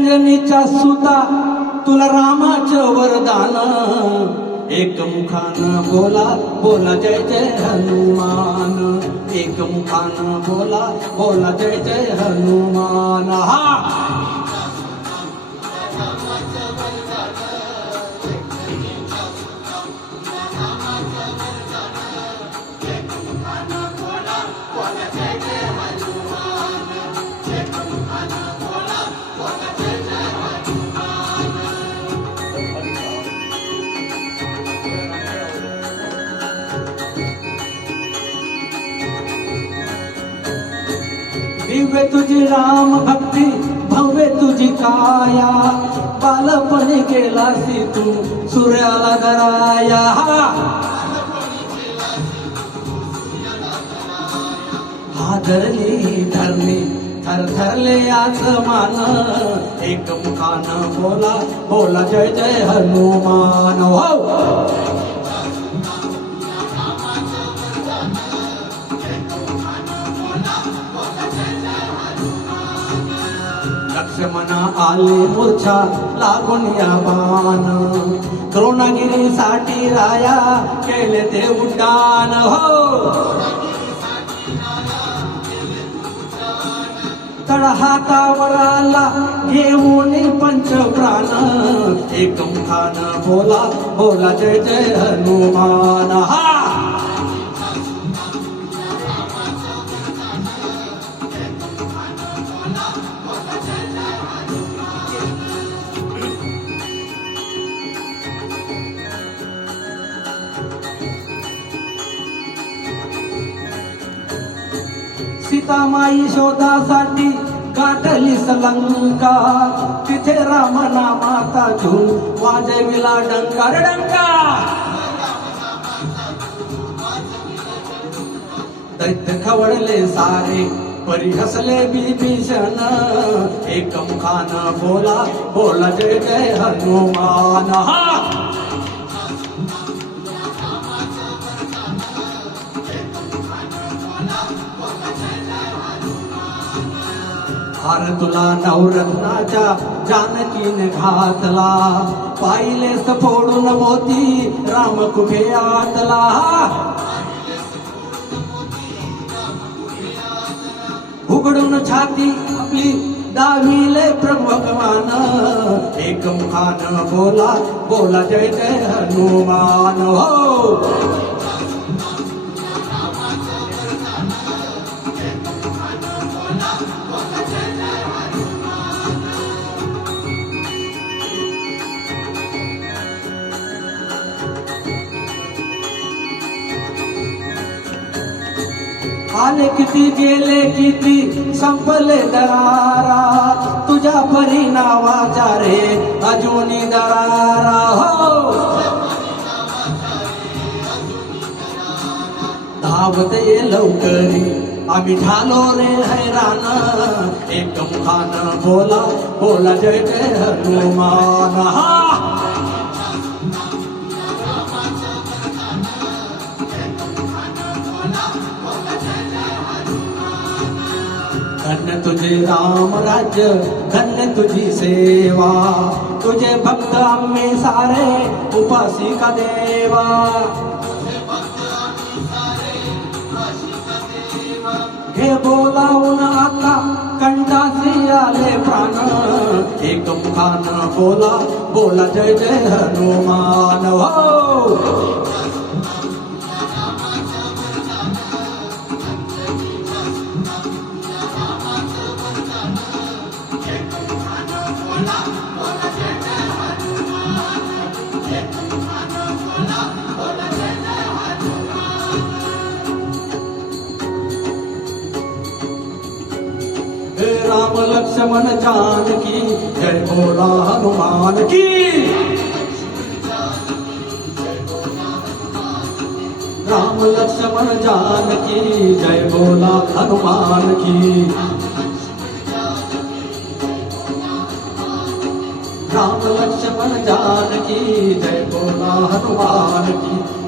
अंजनीच्या सुता तुला रामाचं वरदान एकमुखानं बोला बोला जय जय हनुमान एकमुखानं बोला बोला जय जय हनुमान हा दिव्य तुझी राम भक्ती भव्य तुझी काया बालपणी गेलासी तू सूर्याला दराया हादरली धरली थरथरले आसमान एकमुखानं बोला बोला जय जय हनुमान हो लक्ष्मण आले मूर्छा लागून या बाण द्रोणगिरीसाठी राया केले ते उड्डाण हो तळ हातावर आला घेऊन पंचप्राण एकमुखानं बोला बोला जय जय हनुमान हा सीतामाई शोधासाठी गाठली लंका तिथे राम नामाचा झूम वाजविला डंका रे डंका दैत्य खवळले सारे परी हसले विभीषण एकमुखानं बोला बोला जय जय हनुमान हा हार तुला नवरत्नाच्या जानकीने घातला पाहिलेस फोडून मोती राम कुठे आतला उघडून छाती आपली दाविले प्रभू भगवान एकमुखानं बोला बोला जय जय हनुमान हो आले किती गेले किती संपले दरारा तुझ्या परी नावाचा रे अजूनी दरारा हो धावत ये लवकरी आम्ही झालो रे हैराण एकमुखानं बोला बोला जय जय हनुमान हा धन्य तुझे राम राज्य धन्य तुझी सेवा तुझे भक्त आम्ही सारे उपासी का देवा घे बोलावून आता कंठासी आले प्राण एकमुखानं बोला बोला जय जय हनुमान हो राम लक्ष्मण जानकी जय बोला हनुमान की राम लक्ष्मण जानकी जय बोला हनुमान की राम लक्ष्मण जानकी जय बोला हनुमान की